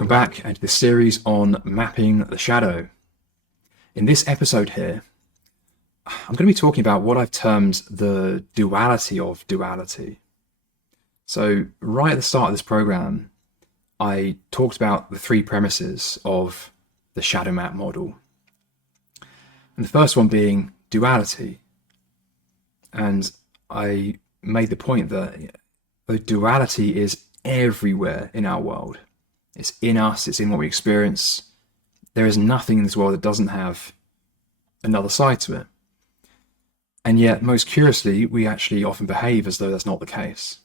welcome back to this series on mapping the shadow. In this episode here, I'm going to be talking about what I've termed the duality of duality. So right at the start of this program, I talked about the three premises of the shadow map model. And the first one being duality. And I made the point that the duality is everywhere in our world. It's in us, it's in what we experience. There is nothing in this world that doesn't have another side to it. And yet, most curiously, we actually often behave as though that's not the case.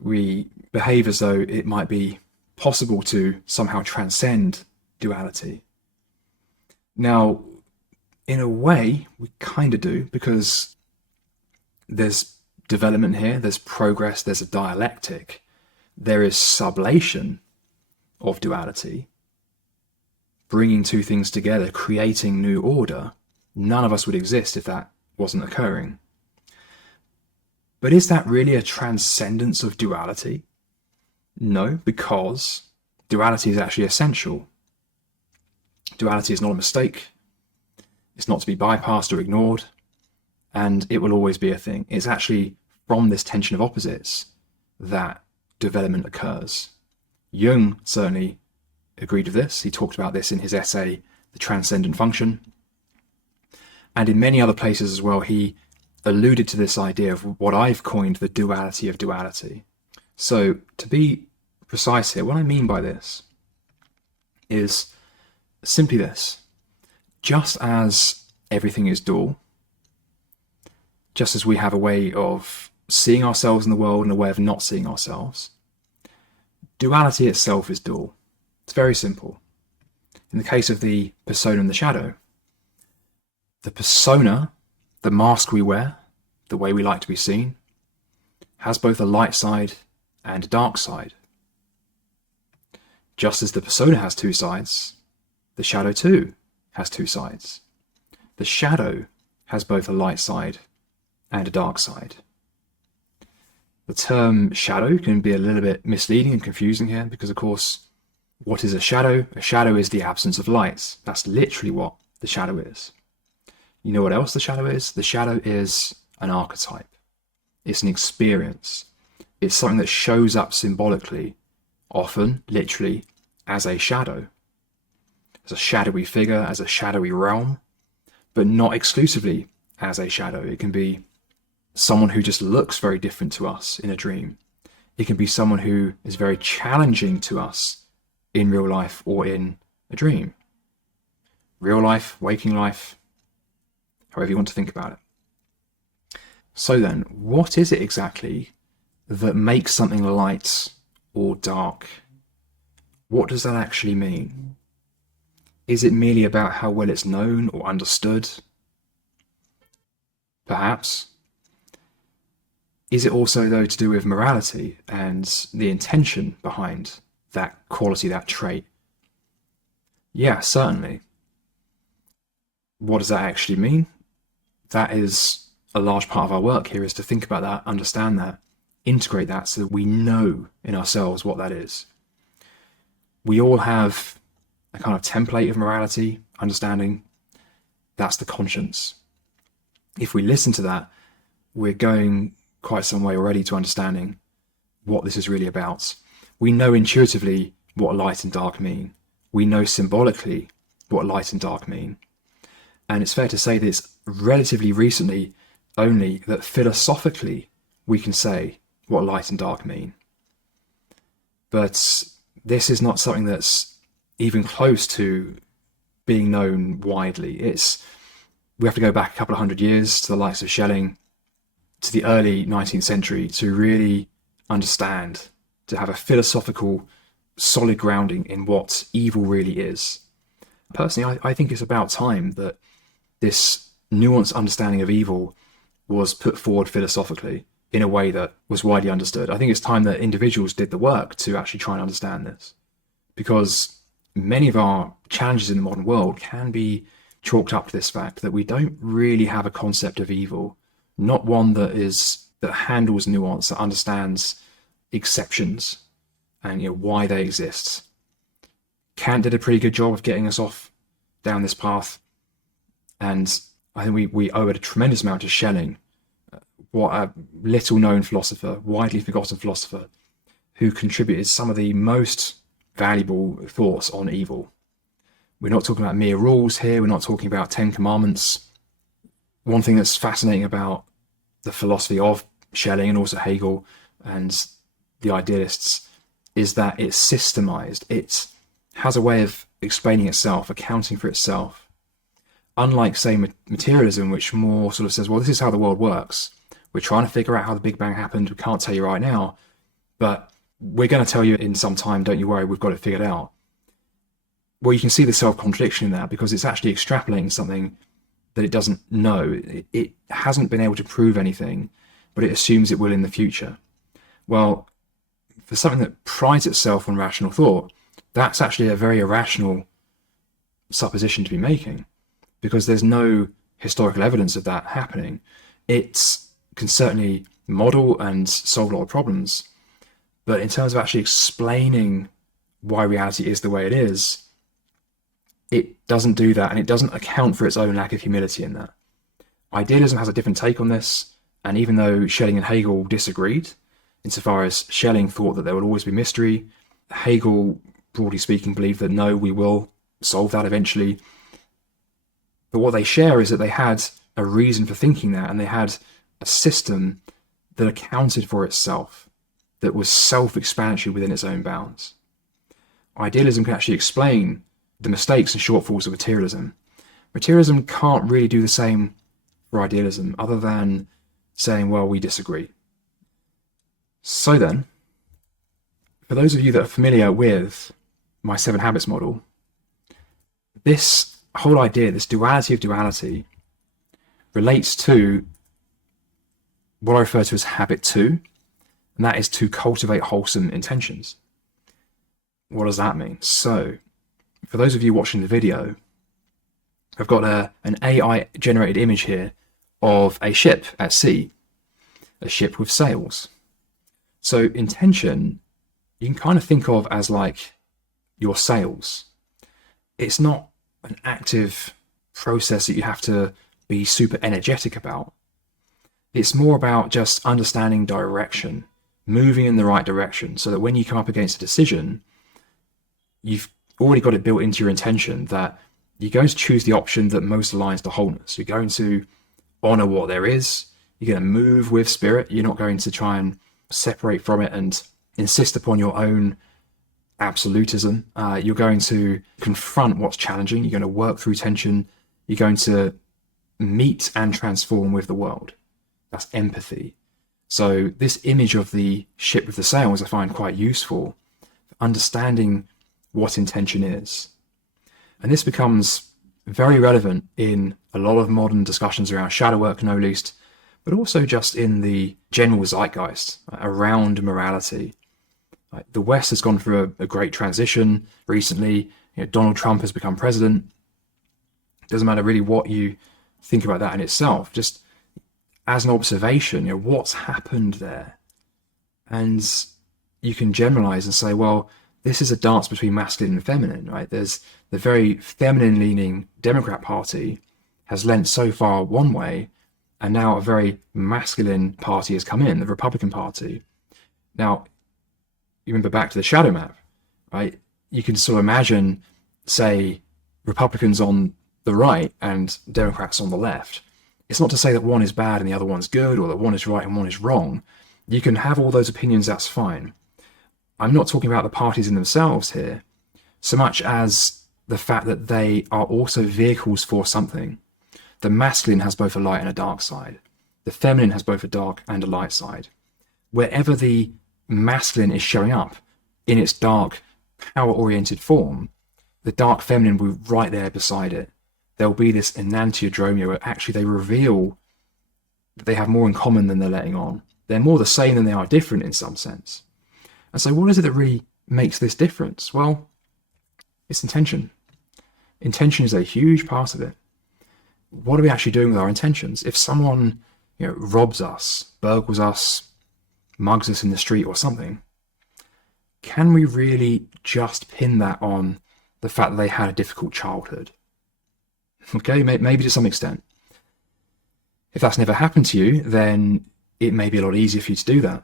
We behave as though it might be possible to somehow transcend duality. Now, in a way, we kind of do, because there's development here, there's progress, there's a dialectic, there is sublation of duality, bringing two things together, creating new order. None of us would exist if that wasn't occurring. But is that really a transcendence of duality? No, because duality is actually essential. Duality is not a mistake. It's not to be bypassed or ignored, and it will always be a thing. It's actually from this tension of opposites that development occurs. Jung certainly agreed with this. He talked about this in his essay, The Transcendent Function. And in many other places as well, he alluded to this idea of what I've coined the duality of duality. So to be precise here, what I mean by this is simply this. Just as everything is dual, just as we have a way of seeing ourselves in the world and a way of not seeing ourselves, duality itself is dual. It's very simple. In the case of the persona and the shadow, the persona, the mask we wear, the way we like to be seen, has both a light side and a dark side. Just as the persona has two sides, the shadow too has two sides. The shadow has both a light side and a dark side. The term shadow can be a little bit misleading and confusing here because, of course, what is a shadow? A shadow is the absence of light. That's literally what the shadow is. You know what else the shadow is? The shadow is an archetype. It's an experience. It's something that shows up symbolically, often, literally, as a shadow. As a shadowy figure, as a shadowy realm, but not exclusively as a shadow. It can be someone who just looks very different to us in a dream. It can be someone who is very challenging to us in real life or in a dream. Real life, waking life, however you want to think about it. So then, what is it exactly that makes something light or dark? What does that actually mean? Is it merely about how well it's known or understood? Perhaps. Is it also, though, to do with morality and the intention behind that quality, that trait? Yeah, certainly. What does that actually mean? That is a large part of our work here, is to think about that, understand that, integrate that so that we know in ourselves what that is. We all have a kind of template of morality, understanding. That's the conscience. If we listen to that, we're going quite some way already to understanding what this is really about. We know intuitively what light and dark mean. We know symbolically what light and dark mean. And it's fair to say that it's relatively recently only that philosophically we can say what light and dark mean. But this is not something that's even close to being known widely. We have to go back a couple of hundred years to the likes of Schelling, to the early 19th century, to really understand, to have a philosophical, solid grounding in what evil really is. Personally, I think it's about time that this nuanced understanding of evil was put forward philosophically in a way that was widely understood. I think it's time that individuals did the work to actually try and understand this, because many of our challenges in the modern world can be chalked up to this fact that we don't really have a concept of evil, not one that handles nuance, that understands exceptions and why they exist. Kant did a pretty good job of getting us off down this path, and I think we owe it a tremendous amount to Schelling, what a little known philosopher, widely forgotten philosopher, who contributed some of the most valuable thoughts on evil. We're not talking about mere rules here, we're not talking about 10 commandments. One thing that's fascinating about the philosophy of Schelling and also Hegel and the idealists is that it's systemized. It has a way of explaining itself, accounting for itself. Unlike, say, materialism, which more sort of says, well, this is how the world works. We're trying to figure out how the Big Bang happened. We can't tell you right now, but we're going to tell you in some time. Don't you worry, we've got it figured out. Well, you can see the self-contradiction in that, because it's actually extrapolating something that it doesn't know. It hasn't been able to prove anything, but it assumes it will in the future. Well, for something that prides itself on rational thought, that's actually a very irrational supposition to be making, because there's no historical evidence of that happening. It can certainly model and solve a lot of problems, but in terms of actually explaining why reality is the way it is, it doesn't do that, and it doesn't account for its own lack of humility in that. Idealism has a different take on this, and even though Schelling and Hegel disagreed, insofar as Schelling thought that there would always be mystery, Hegel, broadly speaking, believed that no, we will solve that eventually. But what they share is that they had a reason for thinking that, and they had a system that accounted for itself, that was self-explanatory within its own bounds. Idealism can actually explain the mistakes and shortfalls of materialism. Materialism can't really do the same for idealism, other than saying, well, we disagree. So then, for those of you that are familiar with my 7 habits model, this whole idea, this duality of duality, relates to what I refer to as habit 2, and that is to cultivate wholesome intentions. What does that mean? So, for those of you watching the video, I've got an AI generated image here of a ship at sea, a ship with sails. So intention, you can kind of think of as like your sails. It's not an active process that you have to be super energetic about. It's more about just understanding direction, moving in the right direction, so that when you come up against a decision, you've already got it built into your intention that you're going to choose the option that most aligns to wholeness. You're going to honor what there is. You're going to move with spirit. You're not going to try and separate from it and insist upon your own absolutism. You're going to confront what's challenging. You're going to work through tension. You're going to meet and transform with the world. That's empathy. So this image of the ship with the sails I find quite useful for understanding what intention is. And this becomes very relevant in a lot of modern discussions around shadow work, no least, but also just in the general zeitgeist around morality. The West has gone through a great transition recently. Donald Trump has become president. It doesn't matter really what you think about that in itself, just as an observation, what's happened there. And you can generalize and say, well, this is a dance between masculine and feminine, right? There's the very feminine-leaning Democrat Party has lent so far one way, and now a very masculine party has come in, the Republican Party. Now, you remember back to the shadow map, right? You can sort of imagine, say, Republicans on the right and Democrats on the left. It's not to say that one is bad and the other one's good, or that one is right and one is wrong. You can have all those opinions, that's fine. I'm not talking about the parties in themselves here, so much as the fact that they are also vehicles for something. The masculine has both a light and a dark side. The feminine has both a dark and a light side. Wherever the masculine is showing up in its dark, power-oriented form, the dark feminine will be right there beside it. There'll be this enantiodromia where actually they reveal that they have more in common than they're letting on. They're more the same than they are different in some sense. And so what is it that really makes this difference? Well, it's intention. Intention is a huge part of it. What are we actually doing with our intentions? If someone robs us, burgles us, mugs us in the street or something, can we really just pin that on the fact that they had a difficult childhood. Okay, maybe to some extent. If that's never happened to you, then it may be a lot easier for you to do that.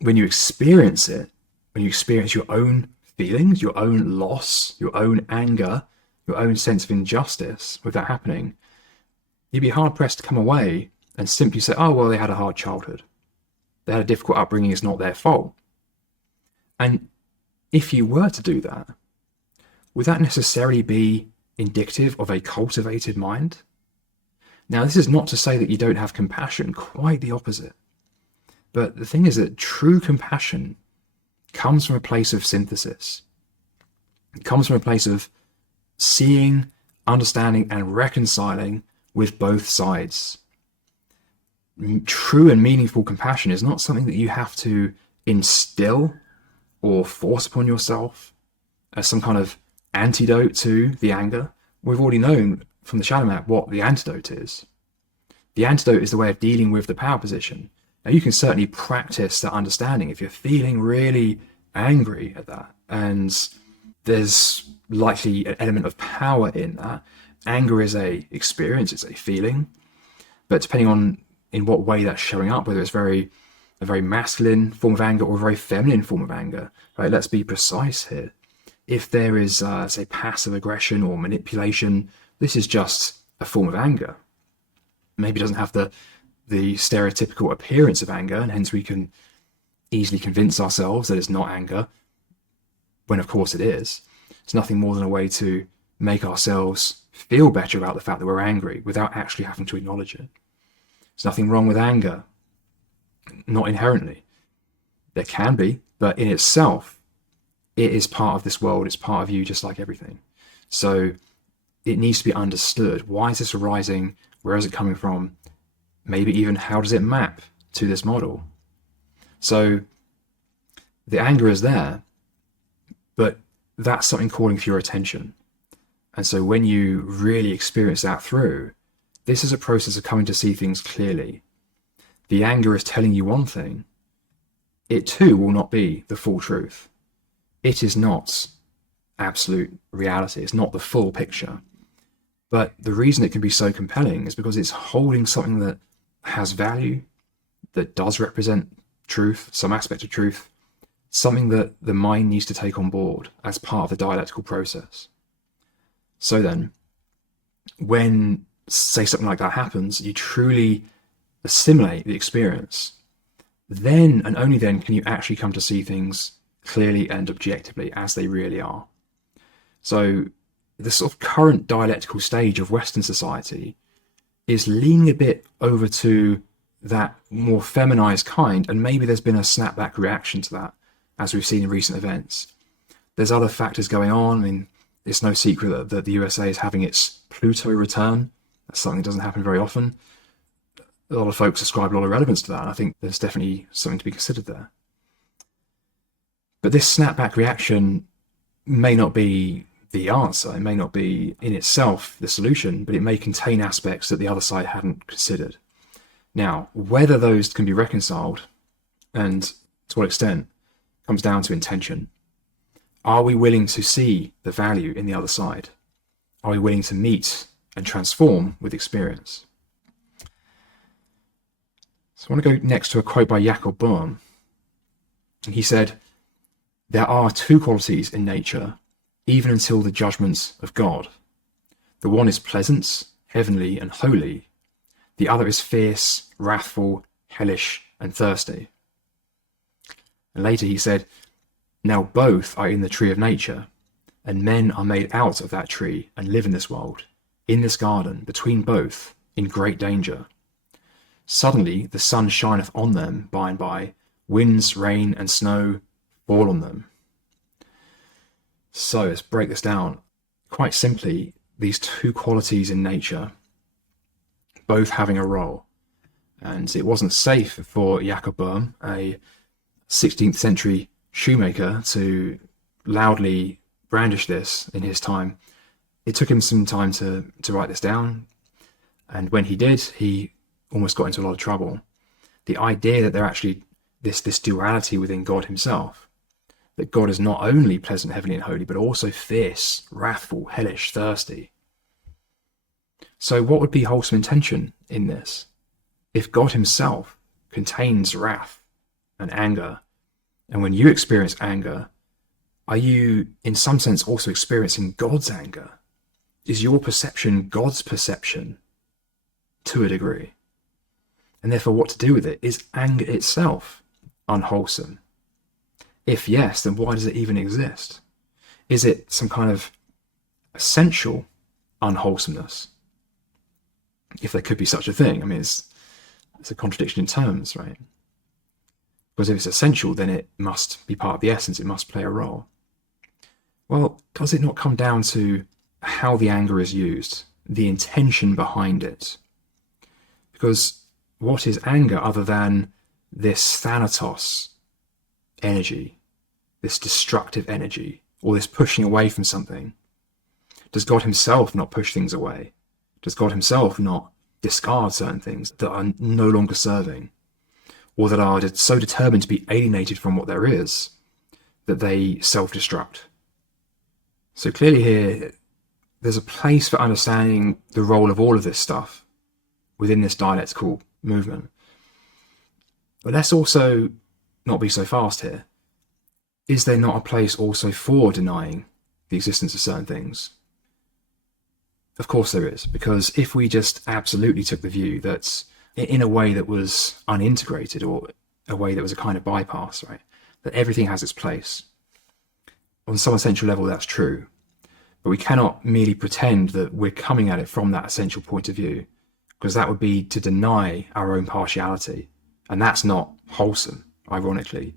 When you experience it, when you experience your own feelings, your own loss, your own anger, your own sense of injustice with that happening, you'd be hard pressed to come away and simply say, oh, well, they had a hard childhood. They had a difficult upbringing, it's not their fault. And if you were to do that, would that necessarily be indicative of a cultivated mind? Now, this is not to say that you don't have compassion, quite the opposite. But the thing is that true compassion comes from a place of synthesis. It comes from a place of seeing, understanding, and reconciling with both sides. True and meaningful compassion is not something that you have to instill or force upon yourself as some kind of antidote to the anger. We've already known from the shadow map what the antidote is. The antidote is the way of dealing with the power position. Now, you can certainly practice that understanding if you're feeling really angry at that, and there's likely an element of power in that. Anger is a experience, it's a feeling, but depending on in what way that's showing up, whether it's a very masculine form of anger or a very feminine form of anger, right? Let's be precise here. If there is, say, passive aggression or manipulation, this is just a form of anger. Maybe it doesn't have the stereotypical appearance of anger, and hence we can easily convince ourselves that it's not anger, when of course it is. It's nothing more than a way to make ourselves feel better about the fact that we're angry without actually having to acknowledge it. There's nothing wrong with anger, not inherently. There can be, but in itself, it is part of this world, it's part of you, just like everything. So it needs to be understood. Why is this arising? Where is it coming from? Maybe even how does it map to this model? So the anger is there, but that's something calling for your attention. And so when you really experience that through, this is a process of coming to see things clearly. The anger is telling you one thing. It too will not be the full truth. It is not absolute reality. It's not the full picture. But the reason it can be so compelling is because it's holding something that has value, that does represent truth, some aspect of truth, something that the mind needs to take on board as part of the dialectical process. So then, when, say, something like that happens, you truly assimilate the experience, then and only then can you actually come to see things clearly and objectively as they really are. So the sort of current dialectical stage of Western society is leaning a bit over to that more feminized kind, and maybe there's been a snapback reaction to that, as we've seen in recent events. There's other factors going on. I mean, it's no secret that the USA is having its Pluto return. That's something that doesn't happen very often. A lot of folks ascribe a lot of relevance to that, and I think there's definitely something to be considered there. But this snapback reaction may not be the answer. It may not be in itself the solution, but it may contain aspects that the other side hadn't considered. Now, whether those can be reconciled and to what extent comes down to intention. Are we willing to see the value in the other side? Are we willing to meet and transform with experience? So I want to go next to a quote by Jakob Böhme. He said, "There are two qualities in nature, even until the judgments of God. The one is pleasant, heavenly, and holy. The other is fierce, wrathful, hellish, and thirsty." And later he said, "Now both are in the tree of nature, and men are made out of that tree and live in this world, in this garden, between both, in great danger. Suddenly the sun shineth on them by and by, winds, rain, and snow fall on them." So let's break this down. Quite simply, these two qualities in nature, both having a role. And it wasn't safe for Jakob Böhme, a 16th century shoemaker, to loudly brandish this in his time. It took him some time to write this down. And when he did, he almost got into a lot of trouble. The idea that there actually this duality within God himself, that God is not only pleasant, heavenly, and holy, but also fierce, wrathful, hellish, thirsty. So what would be wholesome intention in this? If God himself contains wrath and anger, and when you experience anger, are you in some sense also experiencing God's anger? Is your perception God's perception to a degree? And therefore what to do with it? Is anger itself unwholesome? If yes, then why does it even exist? Is it some kind of essential unwholesomeness? If there could be such a thing. I mean, it's a contradiction in terms, right? Because if it's essential, then it must be part of the essence. It must play a role. Well, does it not come down to how the anger is used, the intention behind it? Because what is anger other than this thanatos energy, this destructive energy, or this pushing away from something? Does God himself not push things away? Does God himself not discard certain things that are no longer serving, or that are so determined to be alienated from what there is that they self-destruct? So clearly here, there's a place for understanding the role of all of this stuff within this dialectical movement. But let's also not be so fast here. Is there not a place also for denying the existence of certain things? Of course there is, because if we just absolutely took the view that in a way that was unintegrated, or a way that was a kind of bypass, right, that everything has its place, on some essential level that's true, but we cannot merely pretend that we're coming at it from that essential point of view, because that would be to deny our own partiality, and that's not wholesome. Ironically,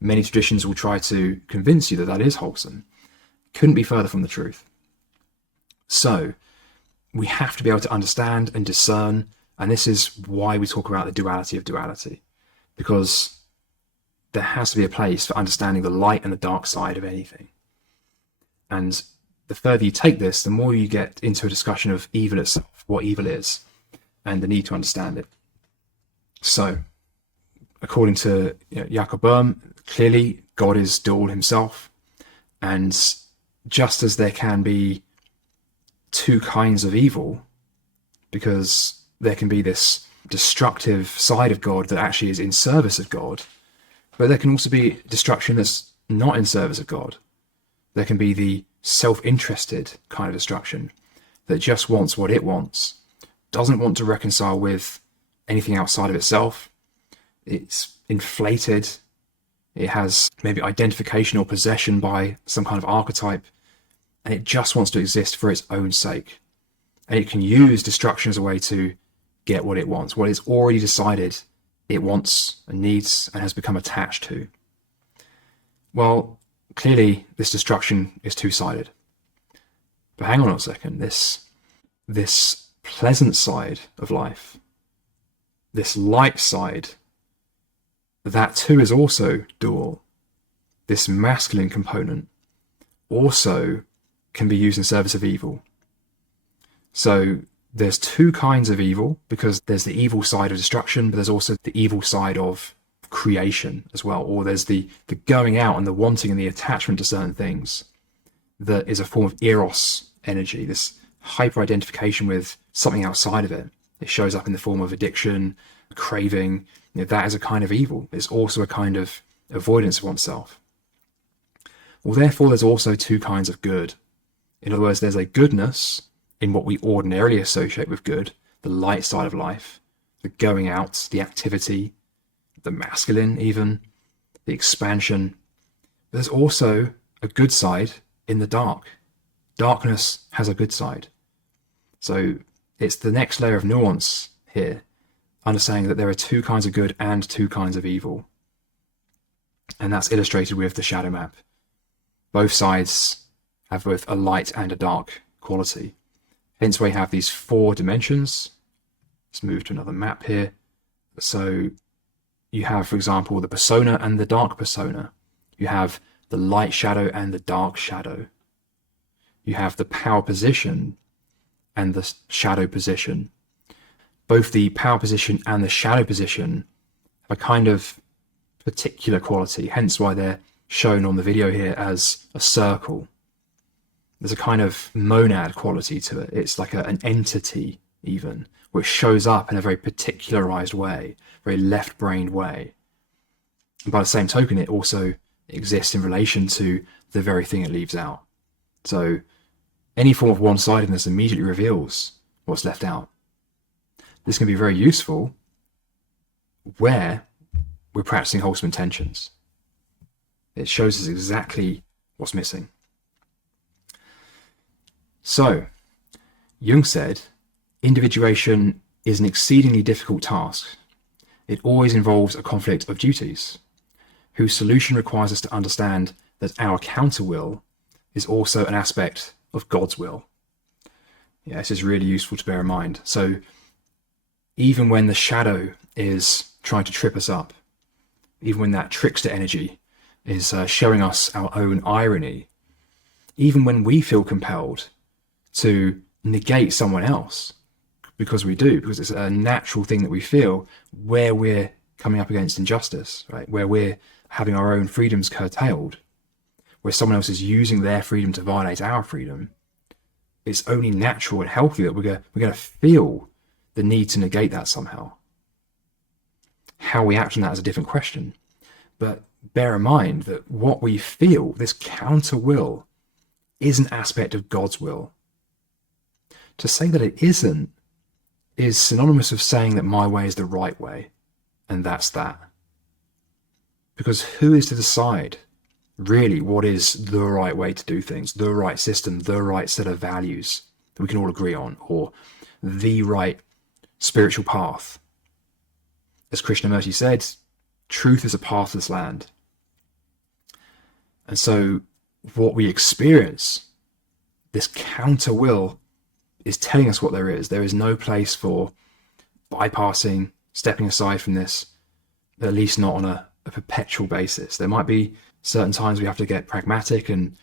many traditions will try to convince you that that is wholesome. Couldn't be further from the truth. So we have to be able to understand and discern, and this is why we talk about the duality of duality, because there has to be a place for understanding the light and the dark side of anything. And the further you take this, the more you get into a discussion of evil itself, what evil is, and the need to understand it. So, according to Jakob Böhme, clearly God is dual himself, and just as there can be two kinds of evil, because there can be this destructive side of God that actually is in service of God, but there can also be destruction that's not in service of God. There can be the self-interested kind of destruction that just wants what it wants, doesn't want to reconcile with anything outside of itself. It's inflated. It has maybe identification or possession by some kind of archetype, and it just wants to exist for its own sake. And it can use destruction as a way to get what it wants, what it's already decided it wants and needs and has become attached to. Well, clearly this destruction is two-sided. But hang on a second, this pleasant side of life, this light side, that too is also dual. This masculine component also can be used in service of evil. So there's two kinds of evil, because there's the evil side of destruction, but there's also the evil side of creation as well. Or there's the going out and the wanting and the attachment to certain things that is a form of eros energy, this hyper-identification with something outside of it. It shows up in the form of addiction, craving. That is a kind of evil. It's also a kind of avoidance of oneself. Well, therefore, there's also two kinds of good. In other words, there's a goodness in what we ordinarily associate with good, the light side of life, the going out, the activity, the masculine even, the expansion. But there's also a good side in the dark. Darkness has a good side. So it's the next layer of nuance here, understanding that there are two kinds of good and two kinds of evil. And that's illustrated with the shadow map. Both sides have both a light and a dark quality. Hence we have these four dimensions. Let's move to another map here. So you have, for example, the persona and the dark persona. You have the light shadow and the dark shadow. You have the power position and the shadow position. Both the power position and the shadow position have a kind of particular quality, hence why they're shown on the video here as a circle. There's a kind of monad quality to it. It's like an entity even, which shows up in a very particularized way, very left-brained way. And by the same token, it also exists in relation to the very thing it leaves out. So any form of one-sidedness immediately reveals what's left out. This can be very useful where we're practicing wholesome intentions. It shows us exactly what's missing. So, Jung said, individuation is an exceedingly difficult task. It always involves a conflict of duties, whose solution requires us to understand that our counter-will is also an aspect of God's will. Yeah, this is really useful to bear in mind. So, even when the shadow is trying to trip us up, even when that trickster energy is showing us our own irony, even when we feel compelled to negate someone else, because it's a natural thing that we feel where we're coming up against injustice, right? Where we're having our own freedoms curtailed, where someone else is using their freedom to violate our freedom. It's only natural and healthy that we're going to feel the need to negate that somehow. How we act on that is a different question. But bear in mind that what we feel, this counter will, is an aspect of God's will. To say that it isn't is synonymous with saying that my way is the right way, and that's that. Because who is to decide really what is the right way to do things, the right system, the right set of values that we can all agree on, or the right spiritual path? As Krishnamurti said, truth is a pathless land. And so what we experience, this counter will, is telling us what there is. There is no place for bypassing, stepping aside from this, at least not on a perpetual basis. There might be certain times we have to get pragmatic and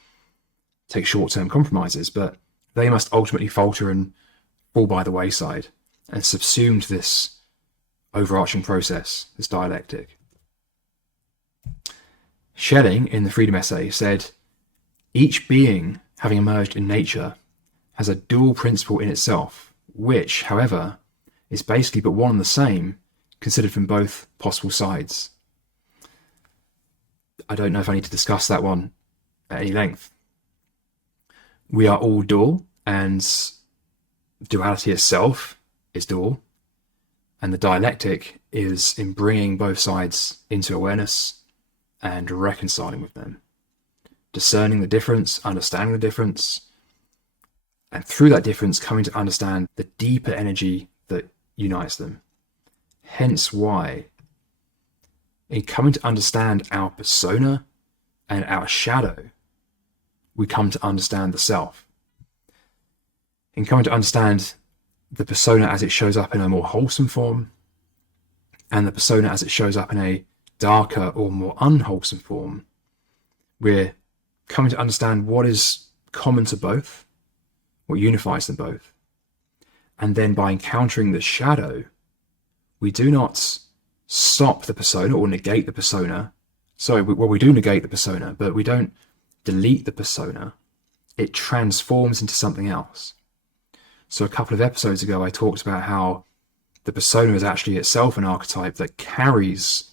take short-term compromises, but they must ultimately falter and fall by the wayside and subsume to this overarching process, this dialectic. Schelling, in the Freedom Essay, said, each being having emerged in nature has a dual principle in itself, which, however, is basically but one and the same, considered from both possible sides. I don't know if I need to discuss that one at any length. We are all dual, and duality itself is dual, and the dialectic is in bringing both sides into awareness and reconciling with them, discerning the difference, understanding the difference, and through that difference coming to understand the deeper energy that unites them. Hence why, in coming to understand our persona and our shadow, we come to understand the self. In coming to understand the persona as it shows up in a more wholesome form, and the persona as it shows up in a darker or more unwholesome form, we're coming to understand what is common to both, what unifies them both. And then by encountering the shadow, we do not stop the persona or negate the persona. We do negate the persona, but we don't delete the persona. It transforms into something else. So a couple of episodes ago, I talked about how the persona is actually itself an archetype that carries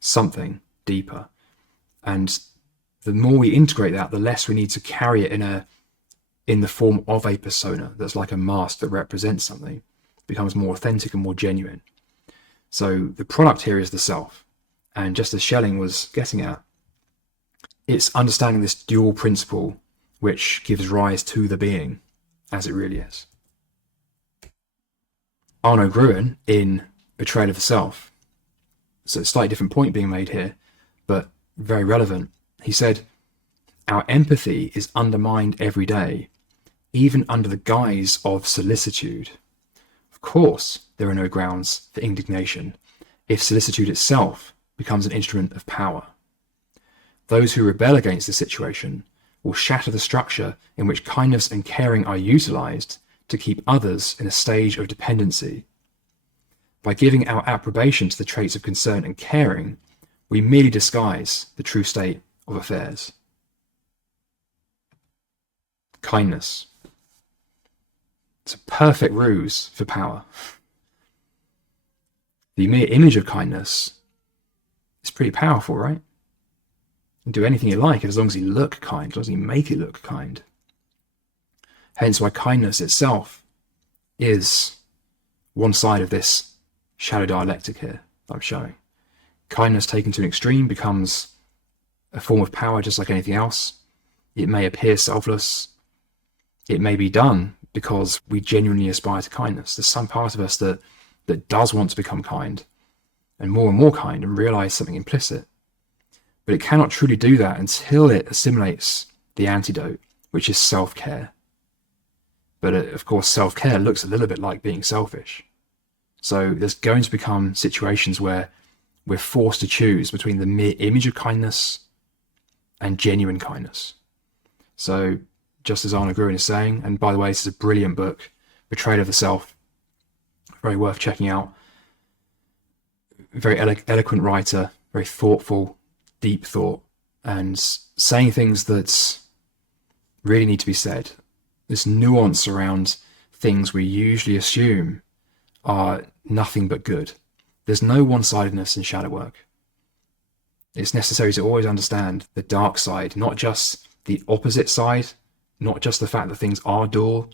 something deeper. And the more we integrate that, the less we need to carry it in the form of a persona that's like a mask that represents something. It becomes more authentic and more genuine. So the product here is the self. And just as Schelling was getting at, it's understanding this dual principle which gives rise to the being as it really is. Arno Gruen, in Betrayal of the Self, so a slightly different point being made here, but very relevant. He said, our empathy is undermined every day, even under the guise of solicitude. Of course, there are no grounds for indignation if solicitude itself becomes an instrument of power. Those who rebel against the situation will shatter the structure in which kindness and caring are utilized to keep others in a stage of dependency. By giving our approbation to the traits of concern and caring, we merely disguise the true state of affairs. Kindness. It's a perfect ruse for power. The mere image of kindness is pretty powerful, right? You can do anything you like as long as you look kind, as long as you make it look kind. Hence why kindness itself is one side of this shadow dialectic here that I'm showing. Kindness taken to an extreme becomes a form of power just like anything else. It may appear selfless. It may be done because we genuinely aspire to kindness. There's some part of us that does want to become kind and more kind and realize something implicit. But it cannot truly do that until it assimilates the antidote, which is self-care. But of course, self-care looks a little bit like being selfish. So there's going to become situations where we're forced to choose between the mere image of kindness and genuine kindness. So just as Arne Gruen is saying, and by the way, this is a brilliant book, Betrayal of the Self, very worth checking out. Very eloquent writer, very thoughtful, deep thought, and saying things that really need to be said. This nuance around things we usually assume are nothing but good. There's no one-sidedness in shadow work. It's necessary to always understand the dark side, not just the opposite side, not just the fact that things are dual,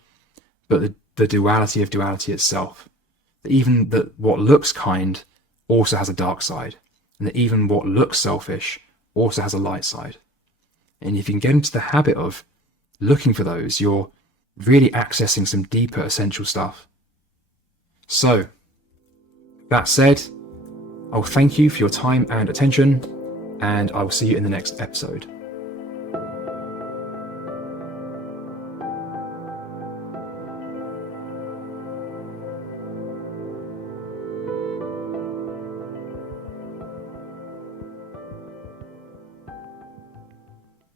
but the duality of duality itself. That even that what looks kind also has a dark side, and that even what looks selfish also has a light side. And if you can get into the habit of looking for those, you're really accessing some deeper essential stuff. So, that said, I'll thank you for your time and attention, and I will see you in the next episode.